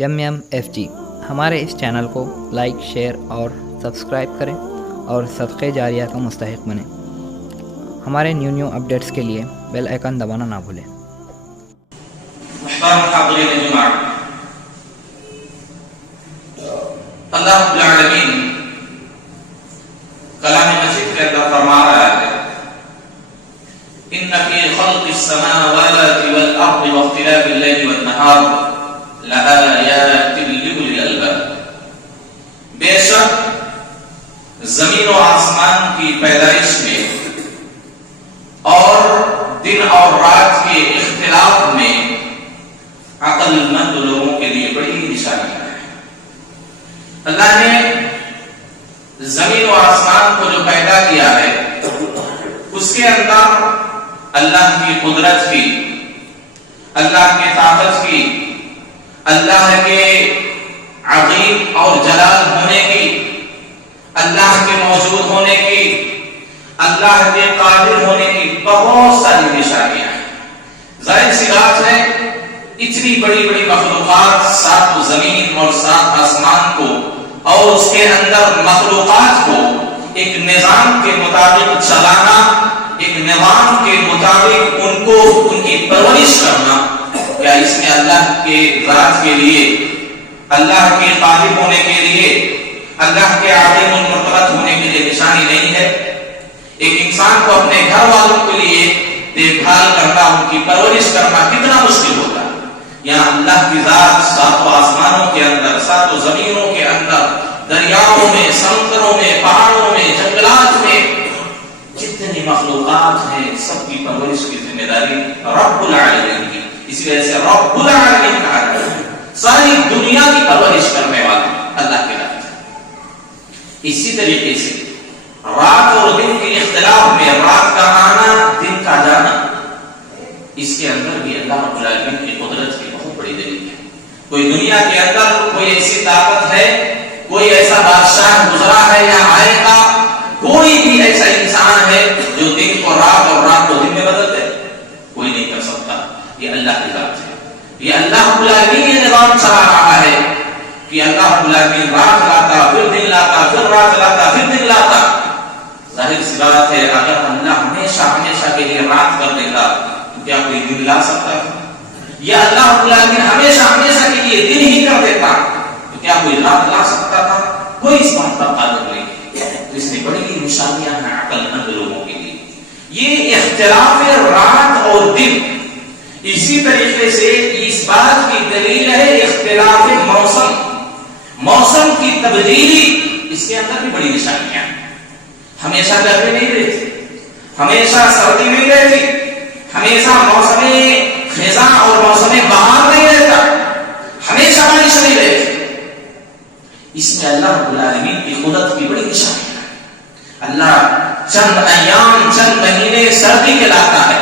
MMFG ہمارے اس channel کو like, share اور سبسکرائب کریں اور صدقہ جاریہ کا مستحق بنیں۔ ہمارے نیو اپڈیٹس کے لیے بیل آئیکن دبانا نہ بھولیں۔ محترم حاضرین جمعہ، اللہ رب العالمین کلام مجید کے اندر فرما رہا ہے ان فی خلق السماوات والارض واختلاف اللیل والنہار لآیات لأولی الالباب۔ بے شک زمین و آسمان کی پیدائش میں اور دن اور رات کے اختلاف میں عقل مند لوگوں کے لیے بڑی نشانیاں ہیں۔ اللہ نے زمین و آسمان کو جو پیدا کیا ہے اس کے اندر اللہ کی قدرت کی، اللہ کی طاقت کی، اللہ کے عظیم اور جلال ہونے کی، اللہ کے موجود ہونے کی، اللہ کے قادر ہونے کی بہت ساری نشانیاں ہیں۔ ظاہر سی بات ہے اتنی بڑی بڑی مخلوقات، سات زمین اور سات آسمان کو اور اس کے اندر مخلوقات کو ایک نظام کے مطابق چلانا، ایک نظام کے مطابق ان کو ان کی پرورش کرنا، کیا اس میں اللہ کے ذات کے لیے، اللہ کے قادر ہونے کے لیے، اللہ کے عظیم المرتبت ہونے کے لیے نشانی نہیں ہے؟ ایک انسان کو اپنے گھر والوں کے لیے دیکھ بھال کرنا، ان کی پرورش کرنا کتنا مشکل ہوتا ہے، یہاں اللہ کی ذات ساتوں آسمانوں کے اندر، ساتوں زمینوں کے اندر، دریاؤں میں، سمندروں میں، پہاڑوں میں، جنگلات میں جتنی مخلوقات ہیں سب کی پرورش کی ذمہ داری رب العالمین کی۔ اس وجہ سے رب العالمین کہا جاتا ہے، ساری دنیا کی پرورش کرنے والا اللہ کے ذات۔ اسی طریقے سے رات اور دن کے اختلاف میں رات کا آنا، دن کا جانا، اس کے اندر بھی اللہ رب العالمین کی قدرت کی بہت بڑی دلیل ہے۔ کوئی دنیا کے اندر کوئی ایسی طاقت ہے، کوئی ایسا بادشاہ گزرا ہے یا آئے گا، کوئی بھی ایسا انسان ہے جو دن کو رات اور رات کو دن میں بدل دے؟ کوئی نہیں کر سکتا۔ یہ اللہ کی ذات ہے، یہ اللہ رب العالمین یہ نظام چلا رہا ہے کہ اللہ رب العالمین رات لاتا، پھر دن لاتا، پھر رات لاتا، پھر دن لاتا۔ ظاہر سی بات ہے اگر اللہ ہمیشہ ہمیشہ کے لیے رات کر دیتا تو کیا کوئی دن لا سکتا تھا؟ یا اللہ رب العالمین ہمیشہ ہمیشہ کے لیے دن ہی کر دیتا تو کیا کوئی رات لا سکتا تھا؟ کوئی اس بات پر قادر نہیں۔ تو اس میں بڑی نشانیاں ہیں عقل مند لوگوں کے لیے۔ یہ اختلاف رات اور دن، اسی طریقے سے اس بات کی دلیل ہے اختلاف موسم، موسم کی تبدیلی، اس کے اندر بھی بڑی نشانیاں ہیں۔ ہمیشہ گرمی نہیں رہتی، ہمیشہ سردی نہیں رہتی، ہمیشہ موسم خزاں اور موسم بہار نہیں رہتا، ہمیشہ بارش نہیں رہتی۔ اس میں اللہ رب العالمین کی قدرت کی بڑی نشانی ہے۔ اللہ چند ایام، چند مہینے سردی کے لاتا ہے،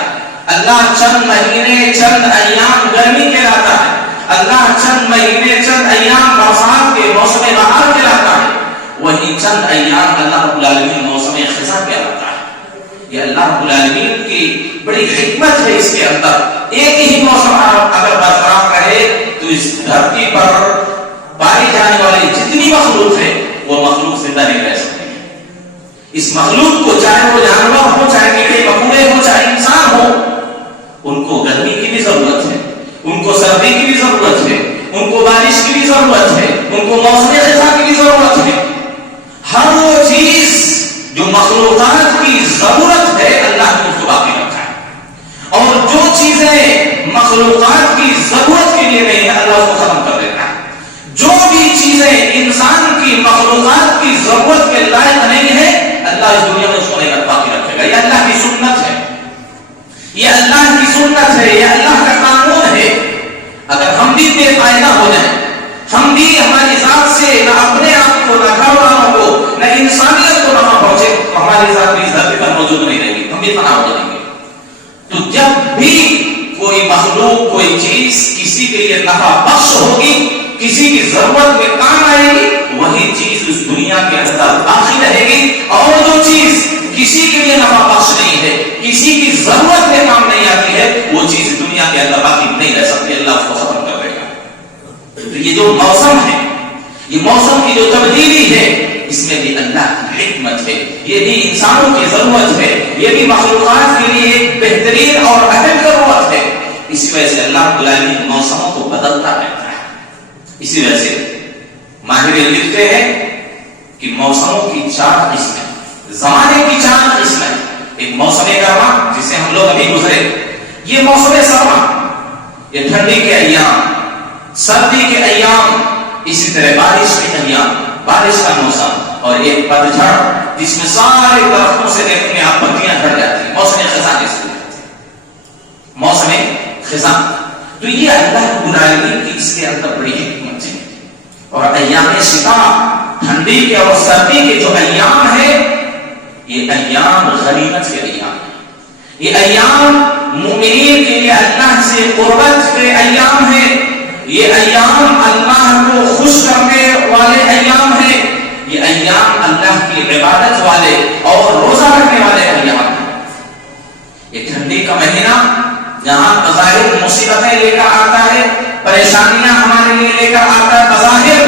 اللہ چند مہینے، چند ایام گرمی کے لاتا ہے، اللہ چند مہینے، چند ایام برسات کے، موسم بہار کے لاتا ہے، وہی چند ایام اللہ رب العالمین موسم خزاں کے لاتا ہے۔ یہ اللہ رب العالمین کی بڑی حکمت ہے اس کے اندر۔ ایک ہی موسم اگر برقرار رہے تو اس دھرتی پر پائی جانے والی جتنی مخلوق ہے وہ مخلوق زندہ نہیں رہ سکتی ہے۔ اس مخلوق کو چاہے وہ جانور ہو، چاہے کیڑے مکوڑے ہو، چاہے انسان ہو، ان کو گرمی کی بھی ضرورت ہے، ان کو سردی کی بھی ضرورت ہے، ان کو بارش کی بھی ضرورت ہے، ان کو موسم خزاں کی بھی ضرورت ہے۔ ہر وہ چیز جو مخلوقات کی ضرورت ہے اللہ نے اس کو باقی رکھا ہے، اور جو چیزیں مخلوقات کی ضرورت کے لیے نہیں ہے اللہ اس کو ختم کر دیتا ہے۔ جو بھی چیزیں انسان کی، مخلوقات کی ضرورت کے لائق نہیں ہے اللہ اس دنیا میں اس کو نہیں باقی رکھے گا۔ یہ اللہ کی سنت ہے، یہ اللہ کی سنت ہے، یہ اللہ کا قانون ہے۔ اگر ہم بھی بے فائدہ ہو جائیں، ہم بھی ہماری ذات سے نہ اپنے آپ کو، نہ گھر والوں کو، نہ انسانیت کو نفع پہنچے تو ہماری ذات بھی اس دھرتی پر موجود نہیں رہے گی، ہم بھی فنا ہو جائیں گے۔ تو جب بھی کوئی مخلوق، کوئی چیز کسی کے لیے نفع بخش ہوگی، کسی کی ضرورت میں کام آئے گی، وہی چیز اس دنیا کے اندر باقی رہے گی، اور جو چیز کسی کے لیے نفع بخش نہیں ہے، کسی کی ضرورت میں کام نہیں آتی ہے، وہ چیز دنیا کے اندر باقی نہیں رہ سکتی، اللہ اس کو ختم کر دے گا۔ یہ جو موسم ہے، یہ موسم کی جو تبدیلی ہے، اس میں بھی اللہ کی حکمت ہے، یہ بھی انسانوں کی ضرورت ہے، یہ بھی مخلوقات کے لیے ایک بہترین اور اہم ضرورت ہے. اسی وجہ سے اللہ رب العالمین موسموں کو بدلتا رہتا ہے. اسی وجہ سے ماہرین لکھتے ہیں کہ موسموں کی 4 قسمیں، زمانے کی 4 قسمیں. ایک موسم گرما جسے ہم لوگ ابھی گزرے، یہ موسم سرما، یہ ٹھنڈی کے ایام، سردی کے ایام، اسی طرح بارش کے ایام، بارش کا موسم، اور ایک پتجھڑ جس میں سارے درختوں سے دیکھنے آپ پتیاں جھڑ جاتی ہیں، موسم خزاں جس کو کہتے ہیں، موسم خزاں. تو یہ اللہ رب العالمین کی اس کے اندر بڑی حکمت ہے. اور ایام شتاء، ٹھنڈی کے اور سردی کے جو ایام ہے، یہ ایام غنیمت کے ایام ہیں. یہ ایام مومنین کے لیے اللہ سے قربت کے ایام ہیں. یہ ایام اللہ کو خوش کرنے والے ایام ہیں. یہ ایام اللہ کی عبادت والے اور روزہ رکھنے والے ایام ہیں. یہ ٹھنڈی کا مہینہ جہاں بظاہر مصیبتیں لے کر آتا ہے، پریشانیاں ہمارے لیے لے کر آتا ہے بظاہر،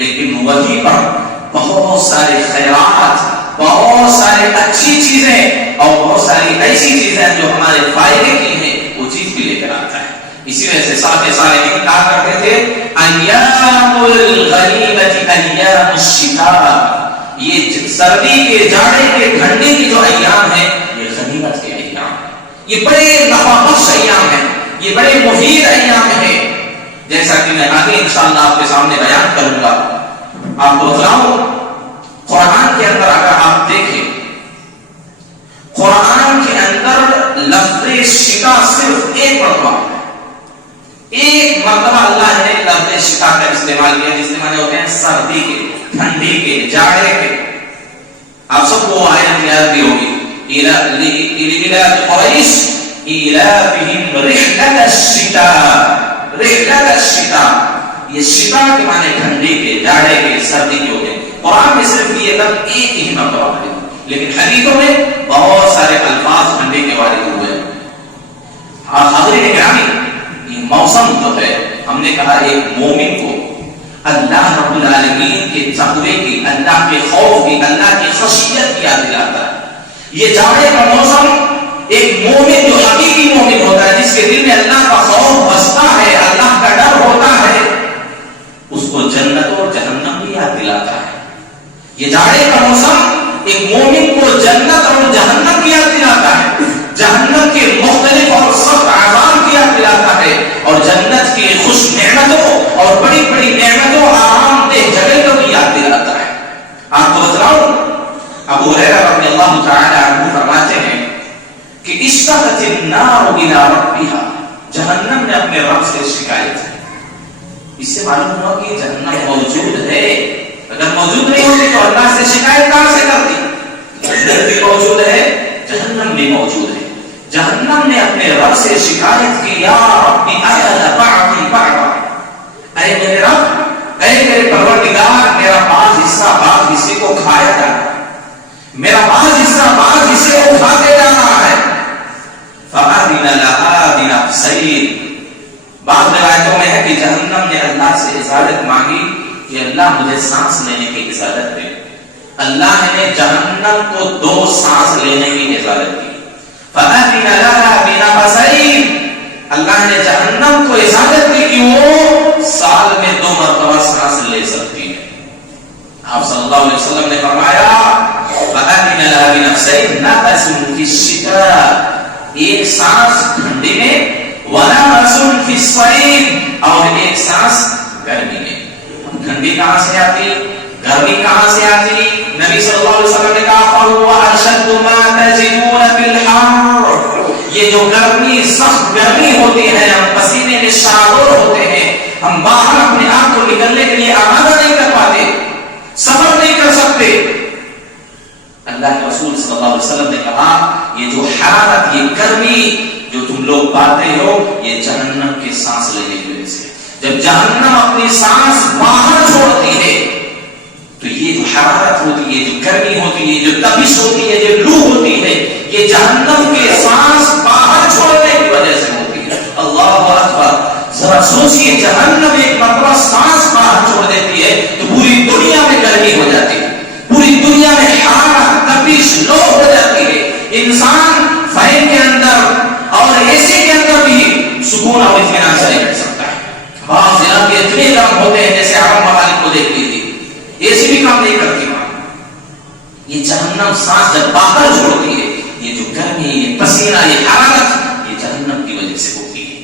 لیکن وہی پر بہت سارے خیرات، بہت سارے اچھی چیزیں اور بہت ساری ایسی چیزیں جو ہمارے فائدے کی ہیں، وہ چیز بھی لے کر آتا ہے. اسی وجہ سے ساتھ صالحین کہا کرتے تھے ایام الغنیمت ایام الشتاء، یہ سردی کے، جاڑے کے، ٹھنڈی کے جو ایام ہیں، یہ غنیمت کے ایام ہیں. یہ بڑے نفع بخش ایام ہیں، یہ بڑے مفید ایام ہیں. جیسا کہ میں آگے انشاءاللہ آپ کے سامنے بیان کروں گا. آپ کو بتلاؤں، قرآن کے اندر اگر آپ دیکھیں، قرآن کے اندر لفظ شتاء صرف ایک مرتبہ ہے. ایک مرتبہ اللہ نے لفظ شتاء کا استعمال کیا، جس کے معنی ہوتے ہیں سردی کے، ٹھنڈی کے، جاڑے کے. آپ سب کو آیت یاد بھی ہوگی، إِلَىٰ قُرَيْشٍ إِلَٰهِهِمْ رِحْلَةَ الشِّتَاءِ، رِحْلَةَ الشِّتَاء. یہ شتاء کے معنی ٹھنڈی کے، جاڑے کے، سردی کے ہوتے ہیں. قرآن میں صرف یہ لفظ ایک ہی مرتبہ ہے، لیکن حدیثوں میں بہت سارے الفاظ ٹھنڈی کے وارد ہوئے ہیں. حاضرین گرامی، یہ موسم جو ہے، ہم نے کہا ایک مومن کو اللہ رب العالمین کے تقوی کی، اللہ کے خوف کی، اللہ کی خشیت کی یاد دلاتا ہے. یہ جاڑے کا موسم ایک مومن جو حقیقی مومن ہوتا ہے، جس کے دل میں اللہ کا خوف بستا ہے، اللہ کا ڈر ہوتا ہے، اس کو جنت اور جہنم بھی یاد دلاتا ہے. یہ جاڑے کا موسم ایک مومن کو جنت اور جہنم کی یاد دلاتا ہے، جہنم کے مختلف اور سخت عذاب کی یاد دلاتا ہے، اور جنت کی خوش نعمتوں اور بڑی بڑی نعمتوں، آرام دہ جگہوں کی یاد دلاتا ہے. آپ کو بتلاؤں، ابو ہریرہ رضی اللہ تعالی عنہ فرماتے ہیں کہ اشتقت النار الى ربها، جہنم نے اپنے رب سے شکایت کی. اس سے معلوم ہوا کہ جہنم موجود ہے. اگر موجود نہیں ہوتی تو اللہ سے شکایت کہاں سے کرتی؟ جنت بھی موجود ہے، جہنم بھی موجود ہے. جہنم نے اپنے رب سے شکایت کی، یا رب اکل بعضی بعضا، اے میرے رب، اے میرے پروردگار، میرا بعض حصہ بعض حصے کو کھایا جا رہا ہے، میرا بعض حصہ بعض حصے کو کھاتے جا رہا ہے. فَأَذِنَ لَهَا بِنَفْسَيْنِ، بعض روایتوں میں ہے کہ جہنم نے اللہ سے اجازت مانگی کہ اللہ مجھے سانس لینے کی اجازت دے. اللہ نے جہنم کو 2 سانس لینے کی اجازت دی. فَأَذِنَ لَهَا بِنَفْسَيْنِ، اللہ نے جہنم کو اجازت دی کہ وہ سال میں 2 مرتبہ سانس لے سکتی ہے. آپ صلی اللہ علیہ وسلم نے فرمایا فَأَذِنَ لَهَا بِنَفْسَيْنِ نَفَسٌ فِي الشِّتَاءِ، ایک سانس ٹھنڈی میں، وَنَفَسٌ فِي الصَّيْفِ، اور ایک سانس گرمی میں. ٹھنڈی کہاں سے آتی، گرمی کہاں سے آتی؟ نبی صلی اللہ علیہ وسلم نے کہا فَهُوَ أَشَدُّ مَا تَجِدُونَ فِي الْحَرِّ، یہ جو گرمی، سخت گرمی ہوتی ہے، ہم پسینے میں شارور ہوتے ہیں، ہم باہر اپنے آپ کو نکلنے کے لیے آمادہ نہیں کر پاتے، سفر نہیں کر سکتے. اللہ کے رسول صلی اللہ علیہ وسلم نے کہا یہ جو حرارت، یہ گرمی جو تم لوگ پاتے ہو، یہ جہنم کی سانس لینے کی وجہ سے. جب جہنم اپنی سانس باہر چھوڑتی ہے تو یہ جو حرارت ہوتی ہے، جو گرمی ہوتی ہے، جو تپش ہوتی ہے، جو لو ہوتی ہے، یہ جہنم کے سانس باہر چھوڑنے کی وجہ سے ہوتی ہے. اللہ اکبر. ذرا سوچیے جہنم ایک مرتبہ سانس باہر چھوڑ دیتی ہے تو پوری دنیا میں گرمی ہو جاتی ہے، پوری دنیا میں حرارت تپش لو ہو جاتی ہے، انسان فین کے اندر اور اے سی کے اندر بھی سکون اور اطمینان سے نہیں بیٹھ سکتا ہے۔ بعض علاقے اتنے گرم ہوتے ہیں جیسے عرب ممالک کو دیکھ لیجیے، اے سی بھی کام نہیں کرتی وہاں۔ یہ جہنم سانس جب باہر چھوڑتی ہے، یہ جو گرمی، یہ پسینہ، یہ حرارت، یہ جہنم کی وجہ سے ہوتی ہے۔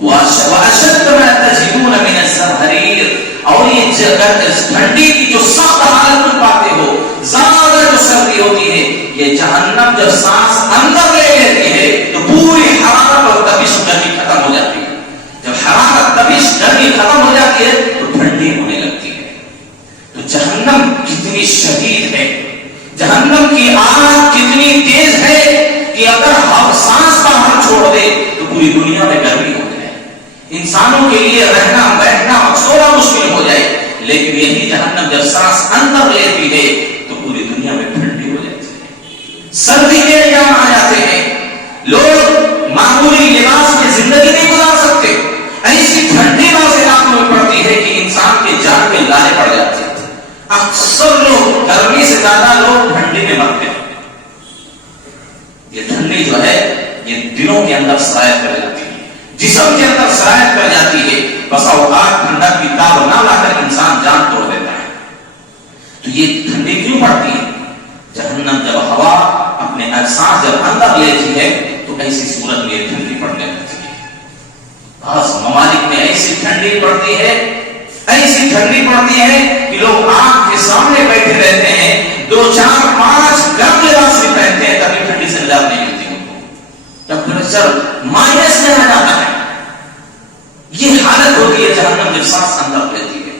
وَأَشَدَّ مَا تَجِدُونَ مِنَ الزَّمْهَرِيرِ، اور یہ ٹھنڈی کی جو سخت حالت تم پاتے ہو، زیادہ جو سردی ہوتی ہے، یہ جہنم جب سانس اندر لے لیتی ہے تو پوری حرارت اور تپش گرمی ختم ہو جاتی ہے۔ جب حرارت تپش گرمی ختم ہو جاتی ہے تو ٹھنڈی ہونے لگتی ہے۔ تو جہنم کتنی شدید ہے، جہنم کی آگ کتنی تیز ہے کہ اگر ہم سانس باہر چھوڑ دے تو پوری دنیا میں گرمی ہو جائے، انسانوں کے لیے رہنا بیٹھنا سونا مشکل ہو جائے، لیکن یہی جہنم جب سانس اندر لیتی ہے تو پوری دنیا میں ٹھنڈی ہو جاتی ہے۔ سردی کے ایام آ جاتے ہیں، لوگ معمولی لباس میں زندگی نہیں گزار سکتے، ایسی ٹھنڈی بعض علاقوں میں پڑتی ہے کہ انسان کے جان میں لانے پڑ جاتے ہیں۔ اکثر لوگ گرمی سے زیادہ لوگ ٹھنڈی میں مرتے ہیں۔ یہ ٹھنڈی جو ہے یہ دلوں کے اندر سرایت کر جاتی ہے، جسم کے اندر سرایت کر جاتی ہے، بس اوقات ٹھنڈک کی تاب نہ لا کر انسان جان توڑ دیتا ہے۔ تو یہ ٹھنڈی کیوں پڑتی ہے؟ جہنم جب ہوا اپنے سانس جب اندر لیتی ہے تو ایسی صورت میں یہ ٹھنڈی پڑنے لگتی ہے۔ بعض ممالک میں ایسی ٹھنڈی پڑتی ہے، ایسی ٹھنڈی پڑتی ہے کہ لوگ آنکھ کے سامنے بیٹھے رہتے ہیں، 2 4 5 گرم لباس بھی پہنتے ہیں تبھی ٹھنڈی سے نجات نہیں ملتی ان کو، ٹیمپریچر مائنس میں آ جاتا ہے۔ یہ حالت ہوتی ہے جہنم جب سانس اندر لیتی ہے۔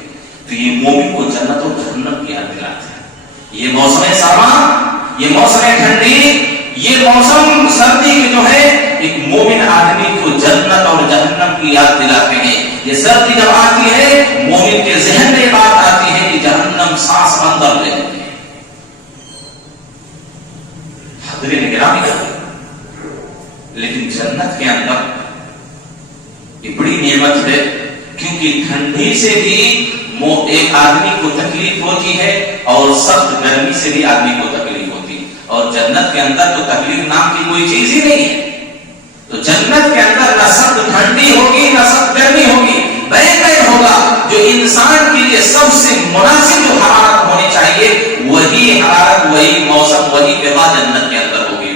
تو یہ مومن کو جنت اور جہنم کی یاد دلاتا ہے۔ یہ موسم سرما، یہ موسم ٹھنڈی، یہ موسم سردی کے جو ہے ایک مومن آدمی کو جنت اور جہنم کی یاد دلاتے ہیں۔ یہ سردی جب آتی ہے مومن کے ذہن میں بات آتی ہے کہ جہنم سانس اندر لے لیتی ہے۔ حضرین گرامی، لیکن جنت کے اندر یہ بڑی نعمت ہے، کیونکہ ٹھنڈی سے بھی ایک آدمی کو تکلیف ہوتی ہے اور سخت گرمی سے بھی آدمی کو تکلیف ہوتی ہے، اور جنت کے اندر تو تکلیف نام کی کوئی چیز ہی نہیں ہے۔ تو جنت کے اندر نہ سخت ٹھنڈی ہوگی نہ سخت گرمی ہوگی، بہتر ہوگا جو انسان کے لیے سب سے مناسب جو حرارت ہونی چاہیے وہی حرارت، وہی موسم، وہی فضا جنت کے اندر ہوگی۔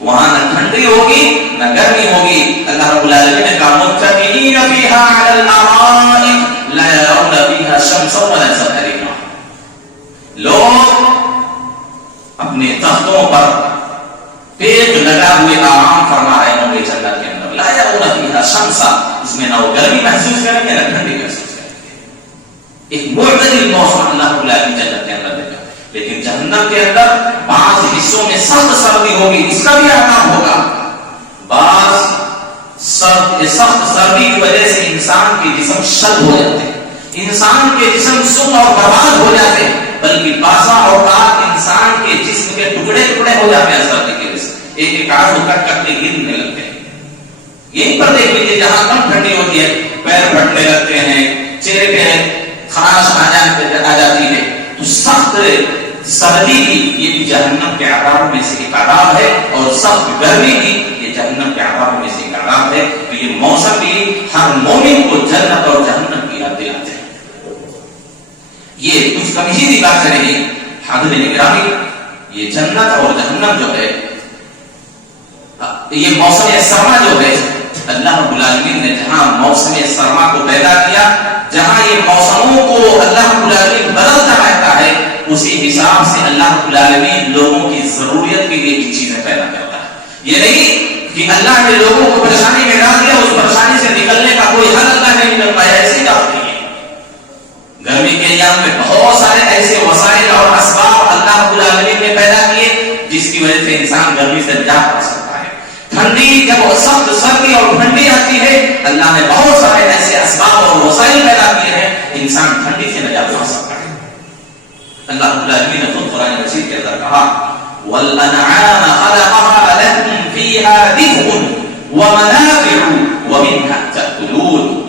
وہاں نہ ٹھنڈی ہوگی نہ گرمی ہوگی۔ اللہ رب العالمین نے کہا متکئین فیہا علی الارائک لا یرون فیہا شمسا ولا زمہریرا، لوگ اپنے تختوں پر پیٹ لگا ہوئے آرام فرما رہے ہوں گے جنت کے اندر، لا یرون فیہا شمسا، اس میں نہ وہ گرمی محسوس کریں گے نہ ٹھنڈی محسوس کریں گے۔ ایک معتدل موسم اللہ رب العالمین جنت کے اندر دیکھا۔ لیکن جہنم کے اندر بعض حصوں میں سخت سردی ہوگی، اس کا بھی عذاب ہوگا۔ بعض سخت سردی کی وجہ سے انسان کے جسم شل ہو جاتے ہیں، انسان کے جسم سم اور برباد ہو جاتے ہیں، بلکہ بعض اوقات انسان کے جسم کے ٹکڑے ٹکڑے ہو جاتے ہیں سردی کی وجہ سے، ایک ایک آدھ ہو کر کپڑے گرنے لگتے ہیں۔ یہیں پر دیکھ لیجیے جہاں کم ٹھنڈی ہوتی ہے پیر پھٹنے لگتے ہیں، چہرے پہ خراش آ جاتی ہے۔ تو سخت سردی بھی یہ بھی جہنم کے عذاب میں سے ایک عذاب ہے، اور سخت گرمی بھی یہ جہنم کے عذاب میں سے ایک عذاب ہے۔ تو یہ موسم بھی ہر مومن کو جنت اور جہنم کی یاد دلاتے ہیں۔ یہ کچھ کمیزی بات نہیں، حاضرین گرامی، یہ جنت اور جہنم جو ہے، یہ موسم سرما جو ہے، اللہ رب العالمین نے جہاں موسم سرما کو پیدا کیا، جہاں یہ موسموں کو اللہ رب العالمین بدلتا رہتا ہے، اسی حساب سے اللہ رب العالمین لوگوں کی ضرورت کے لیے بھی چیزیں پیدا کرتا ہے۔ یہ نہیں کہ اللہ نے لوگوں کو پریشانی میں ڈال دیا، اس پریشانی سے نکلنے کا کوئی حل اللہ نہیں کر پایا، ایسی بات نہیں ہے۔ گرمی کے ایام میں بہت سارے ایسے وسائل اور اسباب اللہ رب العالمین نے پیدا کیے جس کی وجہ سے انسان گرمی سے نجات پا سکتا ہے۔ ٹھنڈی جب سخت سردی اور ٹھنڈی آتی ہے، اللہ نے بہت سارے ایسے اسباب اور وسائل پیدا کیے ہیں، انسان ٹھنڈی سے نجات پا سکتا ہے۔ اللہ رب العالمین نے خود قرآن مجید کے اندر کہا وَالْأَنْعَامَ خَلَقَهَا لَكُمْ فِيهَا دِفْءٌ وَمَنَافِعُ وَمِنْهَا تَأْكُلُونَ، تأكلون.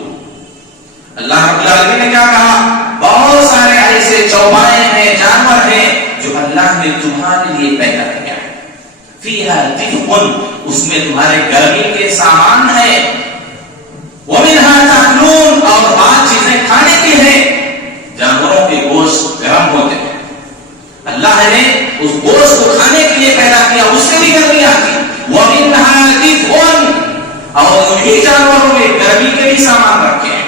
اللہ رب العالمین نے کیا کہا؟ بہت سارے ایسے چوپائے ہیں، جانور ہیں جو اللہ نے تمہارے لیے پیدا کیا ہے. فیہا دفء، اس میں تمہارے گرمی کے سامان ہے. ومنہا تأکلون، اور بعض چیزیں کھانے کی ہیں. جانوروں کے گوشت گرم ہوتے ہیں، اللہ نے اس گوشت کو کھانے کے لیے پیدا کیا، اس سے بھی گرمی آتی. ومنہا دفء، اور انہی جانوروں میں گرمی کے بھی سامان رکھے ہیں.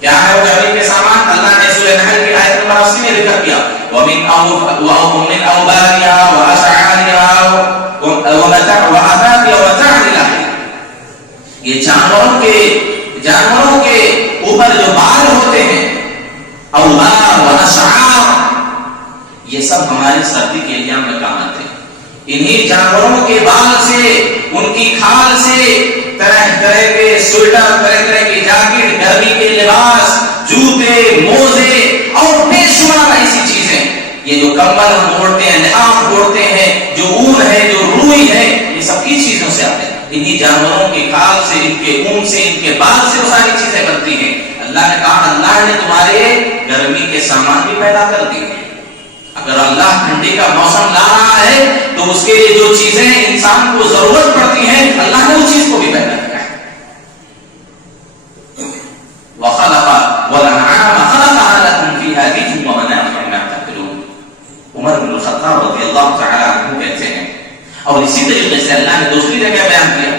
کیا ہے وہ گرمی کے سامان؟ اللہ نے سورہ نحل کی آیت نمبر 80 میں ذکر کیا، ومن اوبارها واشعارها ومتاعها ومتاع للحياة. یہ جانوروں کے اوپر جو بال ہوتے ہیں، اوبار و اشعار، یہ سب ہمارے سردی کے ایام میں کام آتے ہیں. انہی جانوروں کے بال سے، ان کی کھال سے طرح طرح کے سویٹر، طرح طرح کی جاکٹ، گرمی کے لباس، جوتے، موزے اور بے شمار ایسی چیزیں. یہ جو کمبل ہم اوڑھتے ہیں، لحاف اوڑھتے ہیں، جو اون ہے، جو روئی ہے، یہ سب کی چیزوں سے آتے ہیں. انہی جانوروں کی کھال سے، ان کے اون سے، ان کے بال سے وہ ساری چیزیں بنتی ہیں. اللہ نے کہا اللہ نے تمہارے گرمی کے سامان بھی پیدا کر دیے ہیں. اگر اللہ ٹھنڈی کا موسم لا رہا ہے تو اس کے لیے جو چیزیں انسان کو ضرورت پڑتی ہیں، اللہ نے اس چیز کو بھی پیدا کیا ہے. وَخَلَقَ وَالْأَنْعَامَ خَلَقَهَا لَكُمْ فِيهَا دِفْءٌ وَمَنَافِعُ لِمَا تَأْكُلُونَ. عمر بن الخطاب رضی اللہ تعالی عنہ کہتے ہیں، اور اسی طریقے سے اللہ نے دوسری جگہ بیان کیا،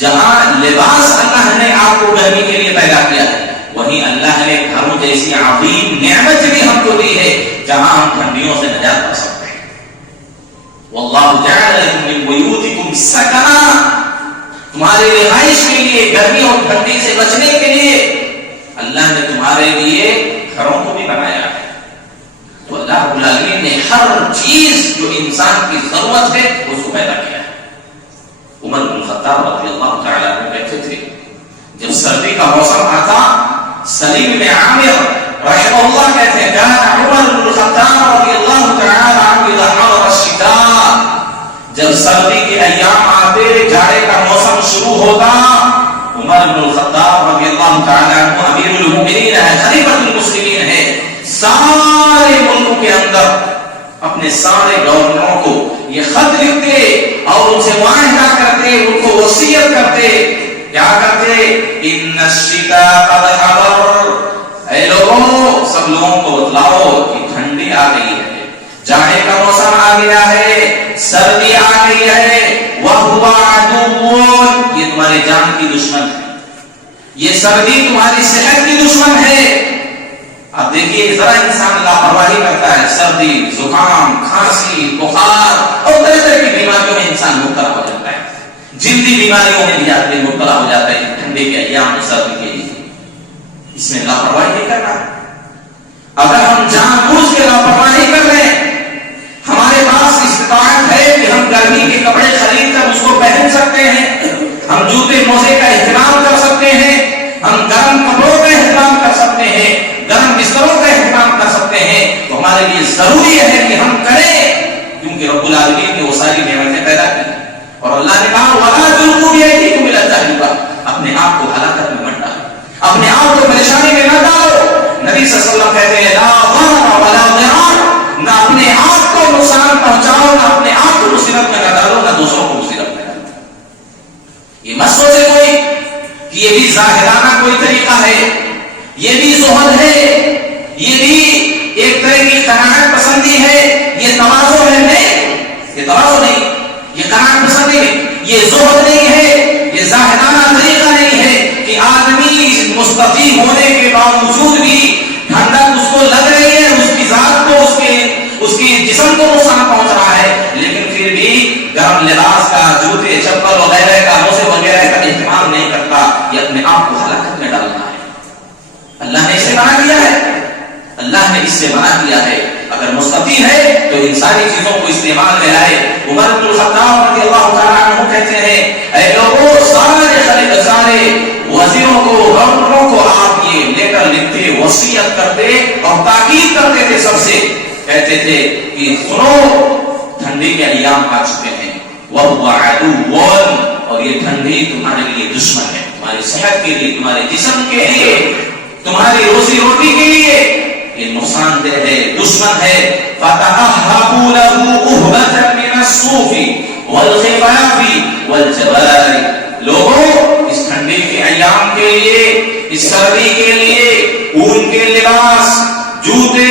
جہاں لباس اللہ نے آپ کو گرمی کے لیے پیدا کیا ہے، وہیں اللہ نے گھروں جیسی عظیم نعمت بھی ہم کو دی ہے جہاں ہم ٹھنڈیوں سے نجات پا سکتے ہیں. واللہ جعل لکم من بیوتکم سکنا، تمہارے رہائش کے لیے، گرمی اور ٹھنڈی سے بچنے کے لیے اللہ نے تمہارے لیے گھروں کو بھی بنایا ہے. تو اللہ رب العالمین نے ہر چیز جو انسان کی ضرورت ہے اس کو پیدا کیا ہے. عمر بن الخطاب رضی اللہ تعالی عنہ کہتے تھے، جب سردی کا موسم آتا، سلیم بن عامر رحمہ اللہ کہتے ہیں، کان عمر بن الخطاب رضی اللہ تعالی عنہ اذا حضر الشتاء، جب سردی کے ایام آتے، جاڑے کا موسم شروع ہوتا، عمر بن الخطاب رضی اللہ تعالی عنہ امیر المؤمنین ہے، خلیفۃ المسلمین ہے، سارے ملک کے اندر اپنے سارے گورنروں کو یہ خط لکھتے اور ان سے معاہدہ کرتے، ان کو وصیت کرتے. کیا کرتے؟ ان الشتاء قد حضر، اے لوگوں، سب لوگوں کو بتلاؤ کہ ٹھنڈی آ گئی ہے، جاڑے کا موسم آ گیا ہے، سردی آ گئی ہے. وَهُوَ عَدُوٌّ، یہ تمہارے جان کی دشمن ہے، یہ سردی تمہاری صحت کی دشمن ہے. اب دیکھیے ذرا انسان لاپرواہی کرتا ہے، سردی، زکام، کھانسی، بخار اور طرح طرح کی بیماریوں میں انسان مبتلا ہو جاتا ہے. جلدی بیماریوں میں بھی آدمی مبتلا ہو جاتا ہے ٹھنڈے کے ایام میں، سردی کے لیے. اس میں لاپرواہی نہیں کرنا. اگر ہم جان بوجھ کے لاپرواہی کر رہے ہیں، ہمارے پاس استطاعت ہے کہ ہم گرمی کے کپڑے خرید کر اس کو پہن سکتے ہیں، ہم جوتے موزے کا اہتمام کر سکتے ہیں، ہم گرم کپڑوں کا اہتمام کر سکتے ہیں، گرم بستروں کا اہتمام کر سکتے ہیں، تو ہمارے لیے ضروری ہے کہ ہم کریں، کیونکہ رب العالمین نے وہ ساری نعمتیں پیدا کی. اور اللہ نے کہا وَلَا تُلْقُوا بِأَيْدِيكُمْ إِلَى التَّهْلُكَةِ، اپنے آپ کو ہلاکت میں مت ڈالو، اپنے آپ کو پریشانی میں نہ ڈالو. نبی صلی اللہ علیہ وسلم کہتے ہیں لا ضرر ولا ضرار، نہ اپنے آپ کو نقصان پہنچاؤ، نہ اپنے آپ کو مصیبت میں نہ ڈالو، نہ دوسروں کو مصیبت میں ڈالو. یہ مت سوچے کوئی کہ یہ بھی ظاہرانہ کوئی طریقہ ہے، یہ بھی زہد ہے، یہ بھی ایک طرح کی قناعت پسندی ہے، یہ تواضع ہے. نہیں، یہ تواضع نہیں، یہ قناعت پسندی نہیں، یہ زہد نہیں ہے، یہ زاہدانہ طریقہ نہیں ہے کہ آدمی مستطیع ہونے کے باوجود بھی ٹھنڈک اس کو لگ رہی ہے، اس کی ذات کو، اس کی جسم کو نقصان پہنچ رہا ہے، لیکن پھر بھی گرم لباس کا، جوتے، چپل وغیرہ کا، موزے وغیرہ کا اہتمام نہیں کرتا. یہ اپنے آپ کو ہلاکت میں ڈالنا ہے. اللہ نے اسے منع کیا ہے، اللہ نے اس سے منع کیا ہے. اگر مستطیع ہے تو ان ساری چیزوں کو استعمال میں لائے. عمر بن الخطاب رضی اللہ تعالیٰ عنہ کہتے ہیں، اے لوگوں، سارے وزیروں کو، گورنروں کو آپ یہ لیٹر لکھتے، وصیت کرتے اور تاکید کرتے تھے سب سے. کہتے تھے کہ سنو، ٹھنڈی کے ایام آ چکے ہیں، وَهُوَ عَدُوٌّ، اور یہ ٹھنڈی تمہارے لیے دشمن ہے. تمہاری صحت کے لیے، تمہارے جسم کے لیے، تمہاری روزی روٹی کے لیے یہ نقصان دہ ہے، دشمن ہے. فَتَأَهَّبُوا لَهُ أُهْبَةً مِنَ الصُّوفِ وَالْخِفَافِ وَالْجَوَارِ. لوگوں اس ٹھنڈی کے ایام کے لیے، اس سردی کے لیے اون کے لباس، جوتے،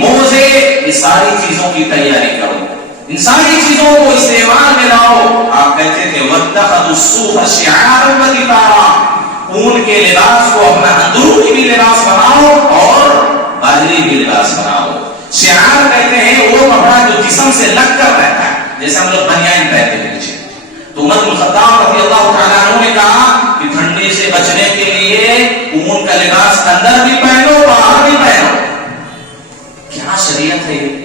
موزے، یہ ساری چیزوں کی تیاری کرو، ان ساری چیزوں کو استعمال میں لاؤ. آپ کہتے تھے وَاتَّخَذُوا الصُّوفَ شِعَارًا وَلِبَاسًا، اون کے لباس کو اپنا اندرونی بھی لباس بناؤ اور باہری بھی لباس بناؤ. شعار کہتے ہیں وہ کپڑا جو جسم سے لگ کر رہتا ہے، جیسے ہم لوگ بنیان پہنتے ہیں نیچے. تو عمر بن الخطاب رضی اللہ تعالیٰ عنہ نے کہا کہ ٹھنڈی سے بچنے کے لیے اون کا لباس اندر بھی پہنو، باہر بھی پہنو. کیا شریعت ہے یہ؟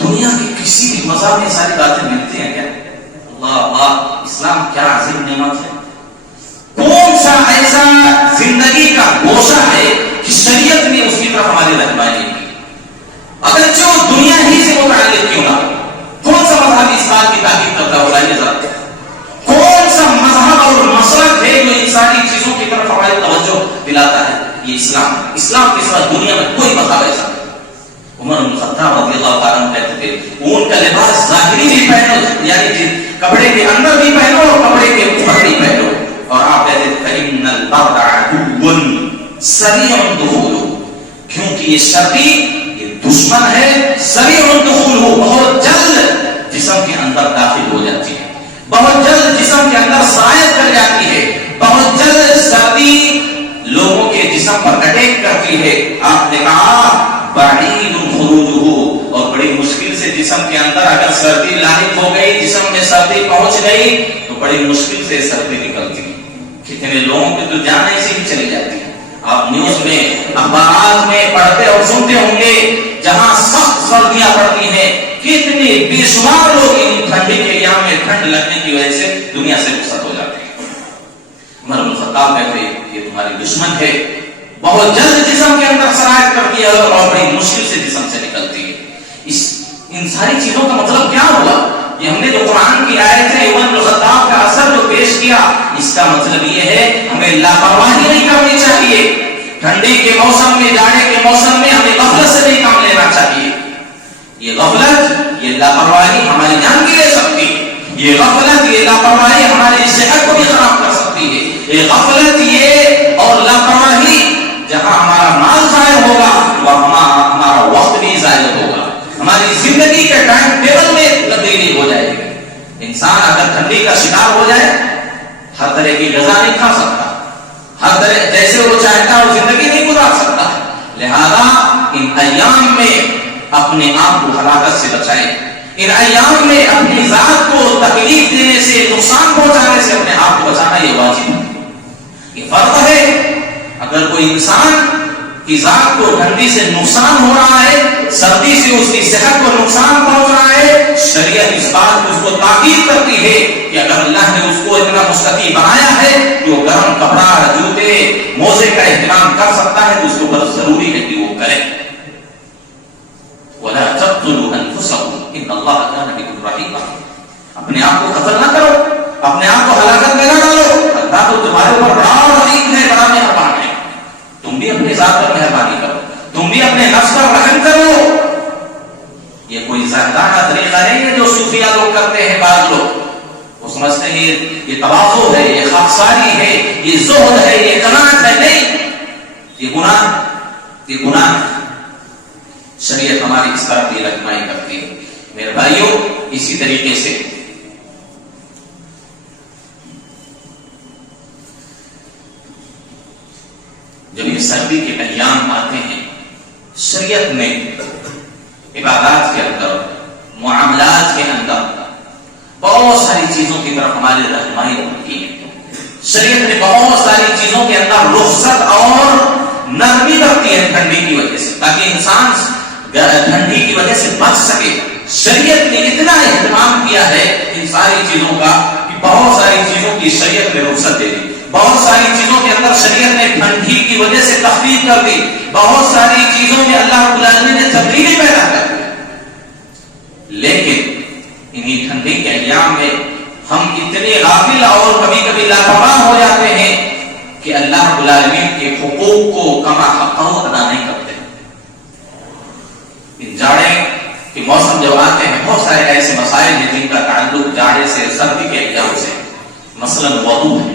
دنیا کے کسی بھی مذہب میں ساری باتیں ملتی ہیں کیا؟ اللہ اللہ، اسلام کیا عظیم نعمت ہے. کون سا ایسا زندگی کا گوشہ ہے کہ شریعت نے اس کی طرف ہماری رہنمائی کی؟ اگرچہ وہ دنیا ہی سے متعلق کیوں نہ، کون سا مذہب اس بات کی تاکید کرتا ہے؟ بتائیے ذرا، کون سا مذہب اور مسلک ہے جو ان ساری چیزوں کی طرف ہماری توجہ دلاتا ہے؟ یہ اسلام. اسلام کے ساتھ دنیا میں کوئی مذہب ایسا نہیں. عمر بن الخطاب رضی اللہ تعالیٰ عنہ کہتے تھے اون کا لباس ظاہری بھی پہنو، یعنی کپڑے کے اندر بھی پہنو اور کپڑے کے اوپر بھی پہنو. اور آپ کہتے تھے فإن البرد عدو سریع دخوله، کیونکہ یہ سردی یہ دشمن ہے. سریع دخوله، بہت جلد جسم کے اندر داخل ہو جاتی ہے، بہت جلد جسم کے اندر سرایت کر جاتی ہے، بہت جلد سردی لوگوں کے جسم پر اٹیک کرتی ہے. آپ نے کہا بعید خروجہ، اور بڑی مشکل سے جسم کے اندر اگر سردی لاحق ہو گئی، جسم میں سردی پہنچ گئی تو بڑی مشکل سے سردی نکلتی ہے. کتنے لوگوں کی تو جان ایسی ہی چلی جاتی ہے. آپ نیوز میں، اخبارات میں پڑھتے اور سنتے ہوں گے جہاں سخت سردیاں پڑتی ہیں کتنے بے شمار لوگ ان ٹھنڈی کے ایام میں ٹھنڈ لگنے کی وجہ سے دنیا سے رخصت ہو جاتے ہیں. عمر بن الخطاب کہتے ہیں یہ تمہاری دشمن ہے، بہت جلد جسم کے اندر سرایت کرتی ہے اور بڑی مشکل سے جسم سے نکلتی ہے. ان ساری چیزوں کا مطلب کیا ہوا؟ یہ ہم نے جو قرآن کی آیت ہے عمر بن الخطاب کا اثر جو پیش کیا، اس کا مطلب یہ ہے ہمیں لاپرواہی نہیں کرنی چاہیے. ٹھنڈی کے موسم میں، جاڑے کے موسم میں ہمیں غفلت سے نہیں کام لینا چاہیے. یہ غفلت، یہ لاپرواہی ہماری جان بھی لے سکتی ہے. یہ غفلت، یہ لاپرواہی ہماری صحت کو بھی خراب کر سکتی ہے. یہ غفلت، یہ اور لاپرواہی جہاں ہمارا مال ضائع ہوگا وہاں ہمارا وقت بھی ضائع ہوگا، ہماری زندگی کے ٹائم ٹیبل میں تبدیلی ہو جائے گی. انسان اگر ٹھنڈی کا شکار ہو جائے ہر طرح کی غذا نہیں کھا سکتا، ہر طرح جیسے وہ چاہتا ہے وہ زندگی نہیں گزار سکتا. لہذا ان ایام میں اپنے آپ کو ہلاکت سے بچائیں. ان ایام میں اپنی ذات کو تکلیف دینے سے، نقصان پہنچانے سے اپنے آپ کو بچانا یہ واجب ہے. یہ فرض ہے. اگر کوئی انسان کی ذات کو ٹھنڈی سے نقصان ہو رہا ہے، سردی سے اس کی صحت کو نقصان پہنچ رہا ہے، شریعت اس بات کو اس کو تاکید کرتی ہے کہ اگر اللہ نے اس کو اتنا مستطیع بنایا ہے کہ وہ گرم کپڑا، جوتے، موزے کا اہتمام کر سکتا ہے تو اس کو بہت ضروری ہے کہ وہ کرے. وَلَا تَقْتُلُوا أَنفُسَكُمْ إِنَّ اللَّهَ كَانَ بِكُمْ رَحِيمًا. اپنے آپ کو قتل نہ کرو، اپنے آپ کو ہلاکت میں نہ ڈالو. اللہ تو تمہارے اوپر بڑا رحیم ہے، بڑا مہربان ہے. تم بھی اپنی ذات پر مہربانی کرو، تم بھی اپنے نفس پر رحم کرو. یہ کوئی زاہدانہ طریقہ نہیں ہے جو صوفیہ لوگ کرتے ہیں. بعض لوگ وہ سمجھتے ہیں یہ تواضع ہے، یہ خاکساری ہے، یہ زہد ہے، یہ قناعت ہے. نہیں، یہ گناہ ہے. شریعت ہماری اس طرف کی رہنمائی کرتی ہے. میرے بھائیوں، اسی طریقے سے جب یہ سردی کے ایام آتے ہیں، شریعت نے عبادات کے اندر، معاملات کے اندر بہت ساری چیزوں کی طرف ہماری رہنمائی کی ہے. شریعت نے بہت ساری چیزوں کے اندر رخصت اور نرمی رکھتی ہے ٹھنڈی کی وجہ سے، تاکہ انسان ٹھنڈی کی وجہ سے بچ سکے. شریعت نے اتنا اہتمام کیا ہے ان ساری چیزوں کا کہ بہت ساری چیزوں کی شریعت نے رخصت دے دی. بہت ساری چیزوں کے اندر شریعت نے ٹھنڈی کی وجہ سے تخفیف کر دی. بہت ساری چیزوں میں اللہ رب العالمین نے تبدیلی پیدا کر دی. لیکن انہی ٹھنڈی کے ایام میں ہم اتنے غافل اور کبھی کبھی لاپرواہ ہو جاتے ہیں کہ اللہ رب العالمین کے حقوق کو کما حقہ ادا نہیں کرتے. ان جاڑے کے موسم جب آتے ہیں بہت سارے ایسے مسائل ہیں جن کا تعلق جاڑے سے سردی کے ایام سے. مثلا وضو ہے.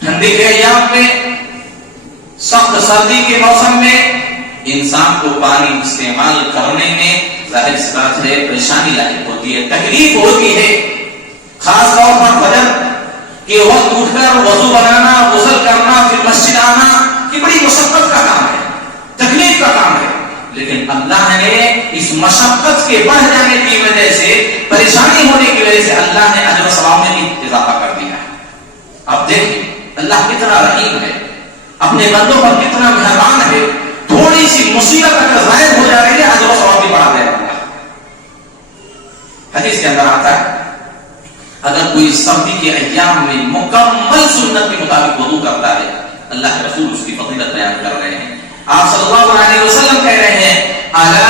ٹھنڈی کے ایام میں سخت سردی کے موسم میں انسان کو پانی استعمال کرنے میں ظاہر سی بات ہے پریشانی لاحق ہوتی ہے, تکلیف ہوتی ہے. خاص طور پر فجر کے وقت اٹھ کر وضو بنانا, غسل کرنا, پھر مسجد آنا, یہ بڑی مشقت کا کام ہے, تکلیف کا کام ہے. لیکن اللہ نے اس مشقت کے بڑھ جانے کی وجہ سے, پریشانی ہونے کی وجہ سے اللہ نے اجر و ثواب میں بھی اضافہ کر دیا ہے. اب دیکھیں اللہ کتنا رحیم ہے, اپنے بندوں پر کتنا مہربان ہے. تھوڑی سی مصیبت اگر ظاہر ہو جا رہی ہے اجر و ثواب بھی بڑھا دے گا. حدیث کے اندر آتا ہے اگر کوئی سردی کے ایام میں مکمل سنت کے مطابق وضو کرتا ہے, اللہ کے رسول اس کی فضیلت بیان کر رہے ہیں. آپ صلی اللہ علیہ وسلم کہہ رہے ہیں الا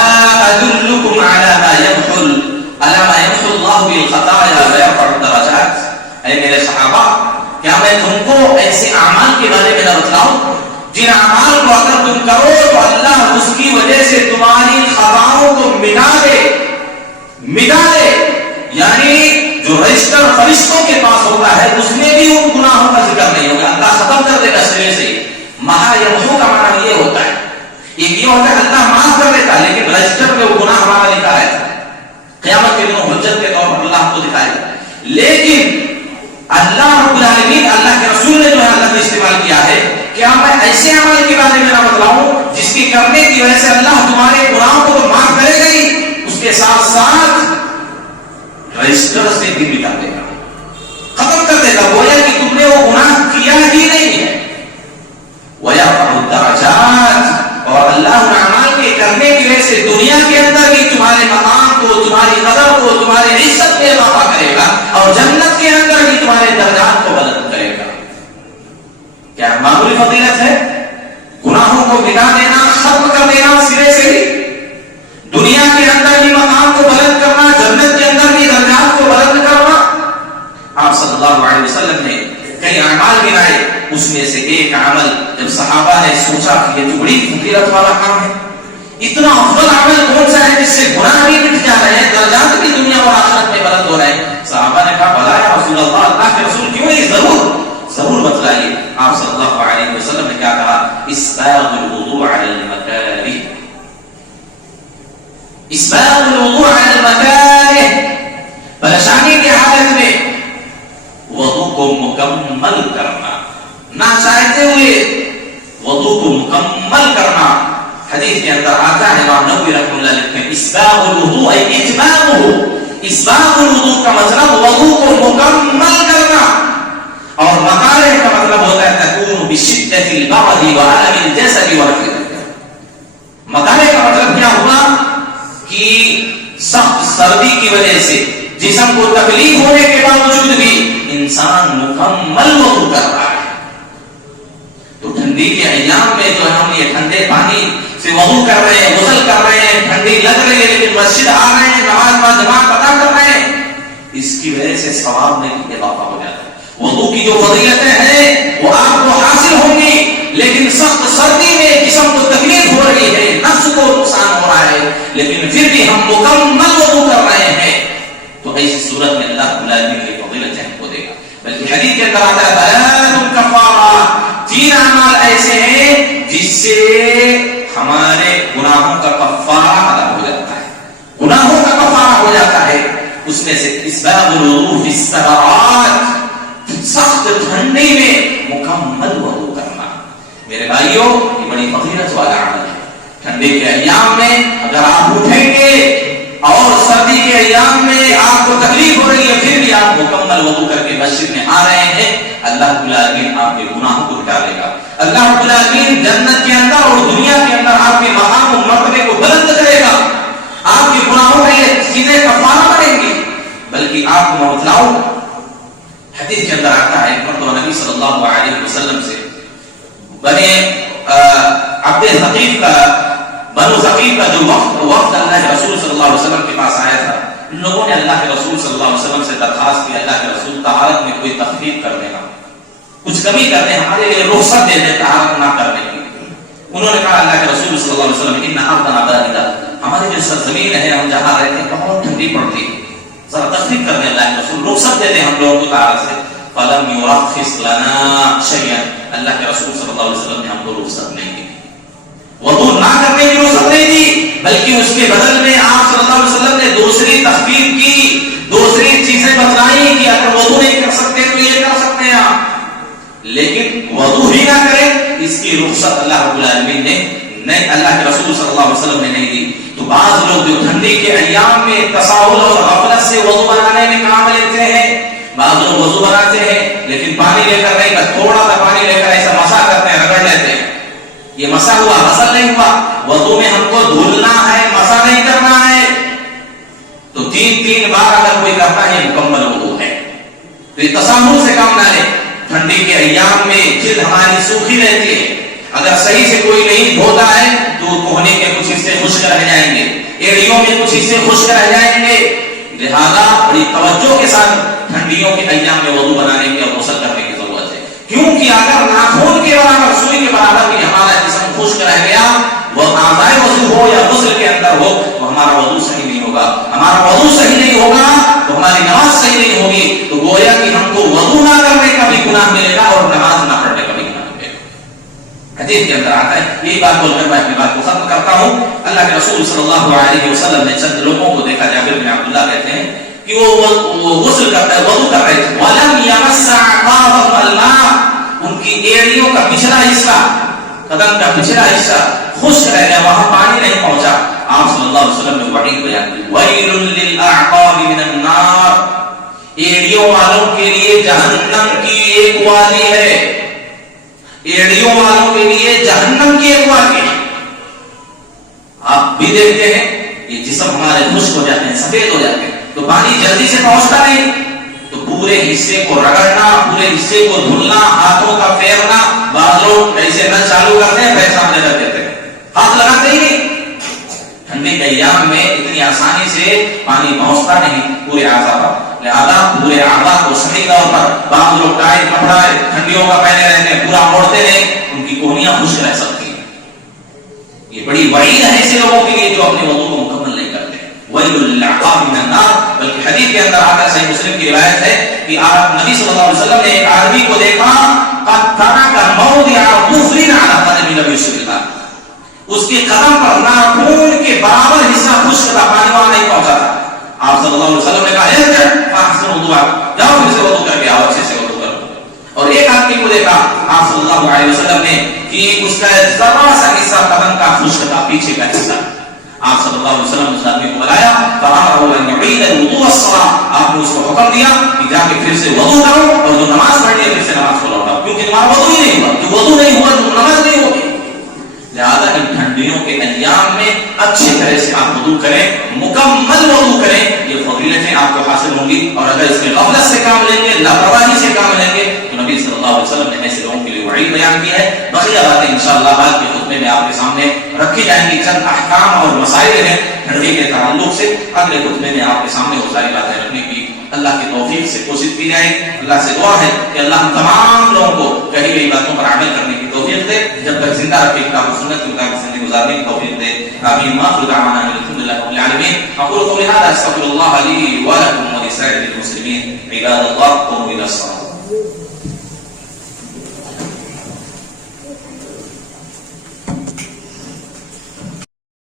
ادلکم علی ما یمحو اللہ بالخطایا ویرفع الدرجات. اے میرے صحابہ, کیا میں تم کو ایسے اعمال کے بارے میں نہ بتلاؤں جن اعمال کو اگر تم کرو تو اللہ اس کی وجہ سے تمہاری خطاؤں کو مٹا دے. یعنی جو رجسٹر فرشتوں کے پاس ہوتا ہے اس میں بھی ان گناہوں کا ذکر نہیں ہوگا, اللہ ختم کر دے گا سرے سے. مہا یمحو کا معنی یہ ہوتا ہے, ایک یہ ہوتا ہے اللہ معاف کر دیتا ہے لیکن رجسٹر میں وہ گناہ ہمارا لکھا رہتا ہے. قیامت کے دنوں حجت کے طور پر اللہ کو دکھائے گا. لیکن اللہ رب العالمین, اللہ کے رسول نے جو ہے اللہ نے استعمال کیا ہے, کیا میں ایسے عمل کے بارے میں نہ بتلاؤں جس کی کرنے کی وجہ سے اللہ تمہارے گناہوں کو تو معاف کرے گا ہی, اس کے ساتھ ساتھ رجسٹر سے بھی مٹا دے گا, ختم کر دے گا. گویا کہ تم نے وہ گناہ کیا ہی نہیں ہے. وَيَرْفَعُ الدَّرَجَاتِ, اور اللہ ان اعمال کے کرنے کی وجہ سے دنیا کے اندر بھی تمہارے مقام کو, تمہاری قدر کو, تمہاری عزت میں اضافہ کرے گا, اور جنت کے اندر بھی تمہارے درجات کو بلند کرے گا. کیا معمولی فضیلت ہے؟ گناہوں کو مٹا دینا, ختم کر دینا سرے سے ہی, دنیا کے اندر بھی مقام کو بلند کرنا, جنت کے اندر بھی درجات کو بلند کرنا. آپ صلی اللہ علیہ وسلم نے کئی اعمال گنائے, اس میں سے ایک عمل جب صحابہ نے سوچا کہ یہ تو بڑی فضیلت والا کام ہے, اتنا افضل عمل کون سا ہے جس سے گناہ بھی مٹ جا رہے ہیں, درجات بھی دنیا اور آخرت میں بلند ہو رہے ہیں. صحابہ نے کہا بھلا یا رسول اللہ, اللہ کے رسول کیوں نہیں, ضرور بتلائیے. آپ صلی اللہ علیہ وسلم نے کیا کہا, اسباغ الوضوء علی المکارہ, اسباغ الوضوء علی المکارہ, پریشانی کی حالت میں وضو کو مکمل کرنا, نہ چاہتے ہوئے وضو کو مکمل کرنا. حدیث کے اندر آتا ہے, امام نووی رحمہ اللہ لکھتے ہیں اسباغ الوضوء ای اتمامہ, اسباغ الوضوء کا مطلب وضو کو مکمل کرنا, اور مکارہ کا مطلب ہوتا ہے تکون بشدۃ البرد وعلم الجسد ورفقہ. مکارہ کا مطلب کیا ہوا کہ سخت سردی کی وجہ سے جسم کو تکلیف ہونے کے باوجود بھی انسان مکمل وضو کر رہا ہے. تو ٹھنڈی کے ایام میں جو ہم یہ ٹھنڈے پانی سے وضو کر رہے ہیں, غسل کر رہے ہیں, ٹھنڈی لگ رہی ہے لیکن مسجد آ رہے ہیں, نماز با جماعت ادا کر رہے ہیں, اس کی وجہ سے ثواب میں اضافہ ہو جاتا ہے. وضو کی جو فضیلتیں ہیں وہ آپ کو حاصل ہوں گی, لیکن سخت سردی میں جسم کو تکلیف ہو رہی ہے, نفس کو نقصان ہو رہا ہے, لیکن پھر بھی ہم مکمل وضو کر رہے ہیں, تو ایسی صورت میں اللہ رب العالمین کی فضیلت ہم کو دے گا. بلکہ حدیث کے اندر آتا ہے ثلاث کفارہ, 3 اعمال ایسے ہیں جس سے ہمارے گناہوں کا کفارہ ادا ہو جاتا ہے, گناہوں کا کفارہ ہو جاتا ہے. اس میں سے اسباغ الوضوء فی السحرات, سخت ٹھنڈی میں مکمل وضو کرنا. میرے بھائیوں, یہ بڑی فضیلت والا عمل ہے. ٹھنڈی کے ایام میں اگر آپ اٹھیں گے اور سردی کے ایام میں آپ کو تکلیف ہو رہی ہے, پھر بھی آپ مکمل وضو کر کے مسجد میں آ رہے ہیں, اللہ رب العالمین آپ کے گناہوں کو مٹا دے گا. اللہ رب العالمین جنت کے اندر اور دنیا کے اندر آپ کے مقام و مرتبے کو بلند کرے گا. آپ کے گناہوں میں یہ چیزیں کفارہ بنیں گی. بلکہ آپ کو میں بتلاؤں, حدیث کے اندر آتا ہے مرتبہ نبی صلی اللہ علیہ وسلم سے بنے عبد ثقیف کا, بنو ثقیف کا جو وقت اللہ کے رسول صلی اللہ علیہ وسلم کے پاس آیا تھا, ان لوگوں نے اللہ کے رسول صلی اللہ علیہ وسلم سے درخواست کی، اللہ کے رسول طہارت میں کوئی تخفیف کر دینا، کچھ کمی کر دیں، ہمارے لیے رخصت دے دیں طہارت نہ کرنے کی۔ انہوں نے کہا اللہ کے رسول صلی اللہ علیہ وسلم ان ارضنا باردہ، ہماری جو سرزمین ہے ہم جہاں رہتے ہیں بہت ٹھنڈی پڑتی ہے، ذرا تخفیف کر دیں اللہ کے رسول، رخصت دے دیں ہم لوگوں کو طہارت سے۔ فلم یرخص لنا شیئا، اللہ کے رسول صلی اللہ علیہ وسلم نے ہم کو رخصت نہیں دی، وضو نہ کرنے کی رخصت نہیں دی، بلکہ اس کے بدل میں آپ صلی اللہ علیہ وسلم نے دوسری تخفیف کی، دوسری چیزیں بتلائی کہ اگر وضو نہیں کر سکتے تو یہ کر سکتے ہیں آپ، لیکن وضو ہی نہ کریں اس کی رخصت اللہ رب العالمین نے نہیں، اللہ کے رسول صلی اللہ علیہ وسلم نے نہیں دی۔ تو بعض لوگ جو ٹھنڈی کے ایام میں تساہل اور غفلت سے وضو بنانے میں کام لیتے ہیں، بعض لوگ وضو بناتے ہیں لیکن پانی لے کر نہیں، بس تھوڑا سا پانی لے کر ایسا مسا کرتے ہیں، رگڑ لیتے ہیں، یہ مسا ہوا غسل نہیں ہوا۔ وضو میں ہم کو دھلنا ہے، مسا نہیں کرنا ہے، تو تین بار اگر کوئی کرتا ہے مکمل وضو ہے۔ تو یہ تساہل سے کام نہ لے، ٹھنڈی کے ایام میں جلد ہماری سوکھی رہتی ہے، اگر صحیح سے کوئی نہیں دھوتا ہے تو کوہنی کے کچھ حصے خشک رہ جائیں گے، ایڑیوں میں کچھ حصے خشک رہ جائیں گے، لہذا بڑی توجہ کے ساتھ ٹھنڈیوں کے ایام میں وضو بنانے کی اور غسل کرنے کی ضرورت ہے، کیونکہ اگر ناخن کے برابر، سوئی کے برابر بھی ہمارا جسم خشک رہ گیا، وہ اعضائے وضو ہو یا غسل کے اندر ہو، تو ہمارا وضو صحیح نہیں ہوگا، ہمارا وضو صحیح نہیں ہوگا تو ہماری نماز صحیح نہیں ہوگی، تو گویا کہ ہم کو وضو نہ کرنے کا بھی گناہ ملے گا اور نماز نہ پڑھنے کا بھی گناہ ملے گا۔ حدیث کے اندر آتا ہے، یہی بات بول کر میں اپنی بات کو ختم کرتا ہوں۔ اللہ کے رسول صلی اللہ علیہ وسلم نے چند لوگوں کو دیکھا، جابر بن عبداللہ کہتے ہیں کہ وہ غسل کرتا ہے، وضو کر رہے تھے، وَلَمْ يَمَسَّ عَقَابَهُ الْمَاءُ، ان کی ایڑیوں کا پچھلا حصہ، قدم کا پچھلا حصہ خشک رہ گیا، وہاں پانی نہیں پہنچا۔ آپ صلی اللہ علیہ وسلم نے وعید بیان کی، وَيْلٌ لِلْأَعْقَابِ مِنَ النَّارِ، ایڑیوں والوں کے لیے جہنم کی ایک وادی ہے، ایڑیوں والوں کے لیے جہنم کی ایک وادی ہے۔ آپ بھی دیکھتے ہیں یہ جسم ہمارے خشک ہو جاتے ہیں، سفید ہو جاتے ہیں، تو پانی جلدی سے پہنچتا نہیں، تو پورے حصے کو رگڑنا، پورے حصے کو دھلنا، ہاتھوں کا پھیرنا، بعض لوگ ایسے نل چالو کرتے ہیں، پیر سامنے کر دیتے ہیں، ہاتھ لگاتے ہی نہیں۔ ٹھنڈی کے ایام میں اتنی آسانی سے پانی پہنچتا نہیں پورے اعضاء پر، لہذا پورے اعضاء کو صحیح طور پر، بعض لوگ ٹائٹ کپڑا ٹھنڈیوں کا پہنے رہتے ہیں، پورا موڑتے نہیں، ان کی کوہنیاں خشک رہ سکتی ہیں۔ یہ بڑی وعید ہے ایسے لوگوں کے لیے جو اپنے وضو کو مکمل نہیں کرتے۔ وَيْلٌ لِلْأَعْقَابِ مِنَ النَّارِ، بلکہ حدیث کے اندر آتا ہے، صحیح مسلم کی روایت ہے کہ آپ نبی صلی اللہ علیہ وسلم نے ایک آدمی کو دیکھا، قَدْ تَرَكَ مَوْضِعَ ظُفْرٍ عَلَى قَدَمِ نبی صلی اللہ علیہ وسلم، اس کے قدم پر ناخن کے برابر حصہ خشک تھا، پانی وہاں نہیں پہنچا تھا۔ آپ صلی اللہ علیہ وسلم نے کہا، ارجع فاحسن وضوءک، جاؤ پھر سے وضو کر کے آؤ، اچھے سے وضو کرو۔ اور ایک آدمی کو دیکھا آپ صلی اللہ علیہ وسلم نے کہ اس کا ذرا سا حصہ قدم کا خشک تھا، پیچھے کا حصہ۔ آپ صلی اللہ علیہ وسلم نے اس آدمی کو بلایا، فَأَمَرَهُ أَنْ يُعِيدَ الْوُضُوءَ الصَّلَاةَ، آپ نے اس کو حکم دیا کہ جا کے پھر سے وضو کرو اور جو نماز پڑھنی ہے پھر سے نماز کو لوٹاؤ، کیونکہ تمہارا وضو ہی نہیں ہوا، جو وضو نہیں ہوا تو نماز نہیں ہوگی۔ لہذا ان ٹھنڈیوں کے ایام میں اچھی طرح سے آپ وضو کریں، مکمل وضو کریں، یہ فضیلتیں آپ کو حاصل ہوں گی۔ اور اگر اس میں غفلت سے کام لیں گے، لاپرواہی سے کام لیں گے، تو نبی صلی اللہ علیہ وسلم نے ایسے لوگوں کے لیے وعید بیان کی ہے۔ بقیہ باتیں انشاءاللہ بعد کے خطبے میں آپ کے سامنے رکھی جائیں گی، چند احکام اور مسائل ہیں ٹھنڈی کے تعلق سے، اگلے خطبے میں آپ کے سامنے وہ ساری باتیں رکھنے کی اللہ کی توفیق سے کوشش کی جائے۔ اللہ سے دعا ہے کہ اللہ ہم تمام لوگوں کو کہی گئی باتوں پر عمل کرنے کی توفیق دے، جب تک زندہ رکھے کتاب و سنت کے مطابق زندگی گزارنے کی توفیق دے۔ آمین۔ وآخر دعوانا الحمد للہ رب العالمین۔ أقول قولي هذا، أستغفر الله لي ولكم ولسائر المسلمين، عباد الله، قوموا إلى الصلاة۔